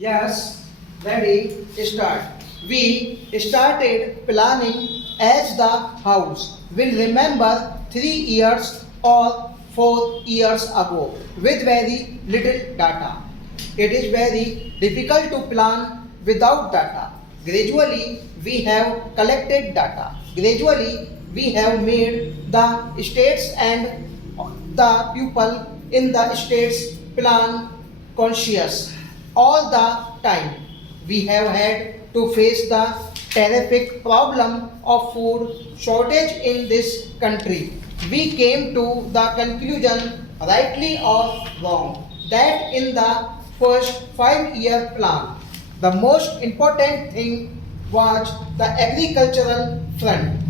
Yes, ready, start. We started planning as the house will remember 3 years or 4 years ago with very little data. It is very difficult to plan without data. Gradually, we have collected data. Gradually, we have made the states and the pupil in the states plan conscious all the time. We have had to face the terrific problem of food shortage in this country. We came to the conclusion, rightly or wrong, that in the first 5 year plan, the most important thing was the agricultural front.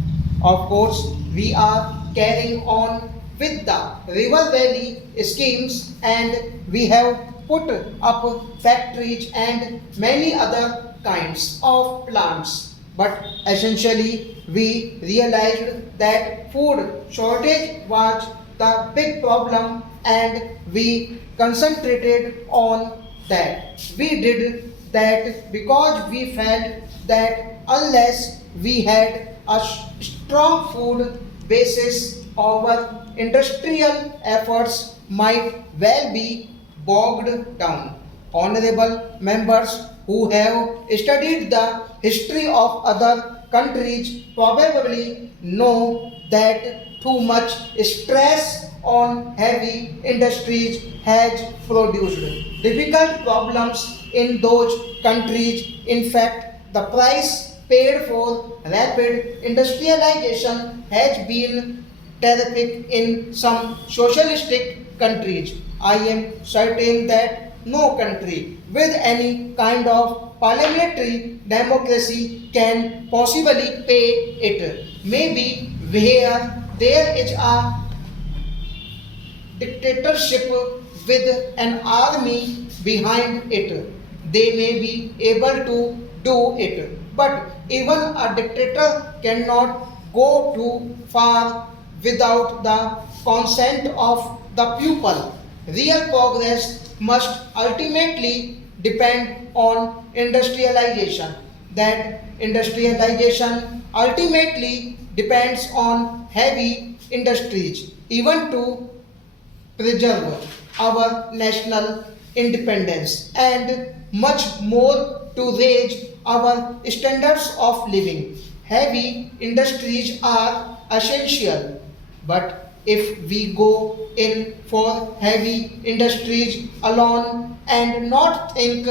Of course, we are carrying on with the river valley schemes and we have put up factories and many other kinds of plants. But essentially, we realized that food shortage was the big problem and we concentrated on that. We did that because we felt that unless we had a strong food basis, our industrial efforts might well be bogged down. Honorable members who have studied the history of other countries probably know that too much stress on heavy industries has produced difficult problems in those countries. In fact, the price paid for rapid industrialization has been terrific in some socialistic countries. I am certain that no country with any kind of parliamentary democracy can possibly pay it. Maybe where there is a dictatorship with an army behind it, they may be able to do it. But even a dictator cannot go too far without the consent of the people. Real progress must ultimately depend on industrialization. That industrialization ultimately depends on heavy industries, even to preserve our national independence and much more to raise our standards of living. Heavy industries are essential, but if we go in for heavy industries alone and not think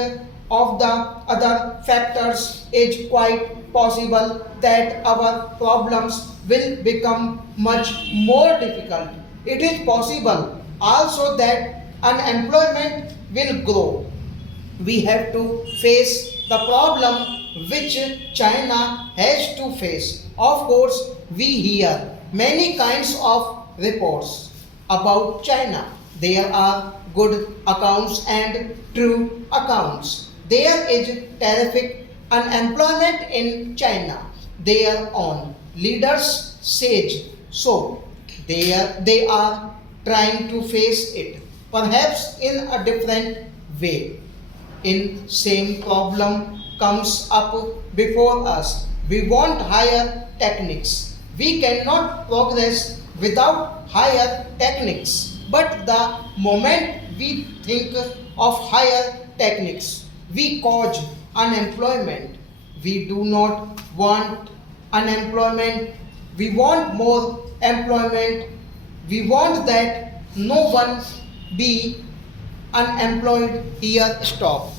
of the other factors, it's quite possible that our problems will become much more difficult. It is possible also that unemployment will grow. We have to face the problem which China has to face. Of course, we hear many kinds of reports about China. There are good accounts and true accounts. There is terrific unemployment in China. Their own leaders say so. They are trying to face it, perhaps in a different way. In same problem comes up before us. We want higher techniques. We cannot progress without higher techniques. But the moment we think of higher techniques, we cause unemployment. We do not want unemployment. We want more employment. We want that no one be unemployed. Here stop.